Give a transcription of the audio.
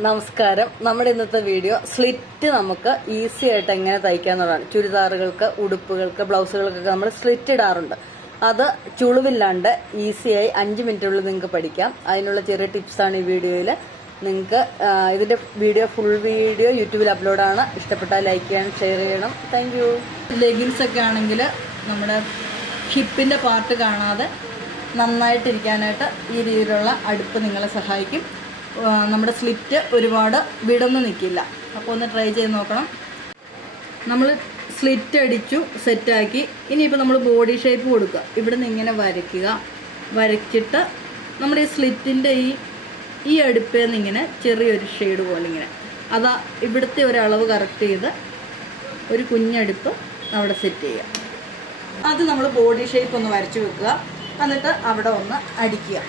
നമസ്കാരം. നമ്മുടെ ഇന്നത്തെ വീഡിയോ സ്ലിറ്റ് നമുക്ക് ഈസി ആയിട്ട് എങ്ങനെ തയ്ക്കാന്നുള്ളതാണ്. ചുരിദാറുകൾക്ക്, ഉടുപ്പുകൾക്ക്, ബ്ലൗസുകൾക്കൊക്കെ നമ്മൾ സ്ലിറ്റ് ഇടാറുണ്ട്. അത് ചുളിവില്ലാണ്ട് ഈസിയായി 5 മിനിറ്റുള്ളിൽ നിങ്ങൾക്ക് പഠിക്കാം. അതിനുള്ള ചെറിയ ടിപ്സാണ് ഈ വീഡിയോയിൽ. നിങ്ങൾക്ക് ഇതിൻ്റെ ഫുൾ വീഡിയോ യൂട്യൂബിൽ അപ്ലോഡാണ്. ഇഷ്ടപ്പെട്ടാൽ ലൈക്ക് ചെയ്യണം, ഷെയർ ചെയ്യണം. Thank you. ലെഗിൻസൊക്കെ ആണെങ്കിൽ നമ്മുടെ ഹിപ്പിൻ്റെ പാർട്ട് കാണാതെ നന്നായിട്ടിരിക്കാനായിട്ട് ഈ രീതിയിലുള്ള അടുപ്പ് നിങ്ങളെ സഹായിക്കും. നമ്മുടെ സ്ലിറ്റ് ഒരുപാട് വിടൊന്നും നിൽക്കില്ല. അപ്പോൾ ഒന്ന് ട്രൈ ചെയ്ത് നോക്കണം. നമ്മൾ സ്ലിറ്റ് അടിച്ചു, സെറ്റാക്കി. ഇനിയിപ്പോൾ നമ്മൾ ബോഡി ഷേപ്പ് കൊടുക്കുക. ഇവിടെ നിന്ന് ഇങ്ങനെ വരച്ചിട്ട് നമ്മുടെ ഈ സ്ലിറ്റിൻ്റെ ഈ അടുപ്പിൽ നിന്ന് ഇങ്ങനെ ചെറിയൊരു ഷെയ്ഡ് പോലെ ഇങ്ങനെ അതാ ഇവിടുത്തെ ഒരളവ് കറക്റ്റ് ചെയ്ത് ഒരു കുഞ്ഞടുപ്പ് അവിടെ സെറ്റ് ചെയ്യുക. അത് നമ്മൾ ബോഡി ഷേപ്പ് ഒന്ന് വരച്ച് വെക്കുക. എന്നിട്ട് അവിടെ ഒന്ന് അടിക്കുക.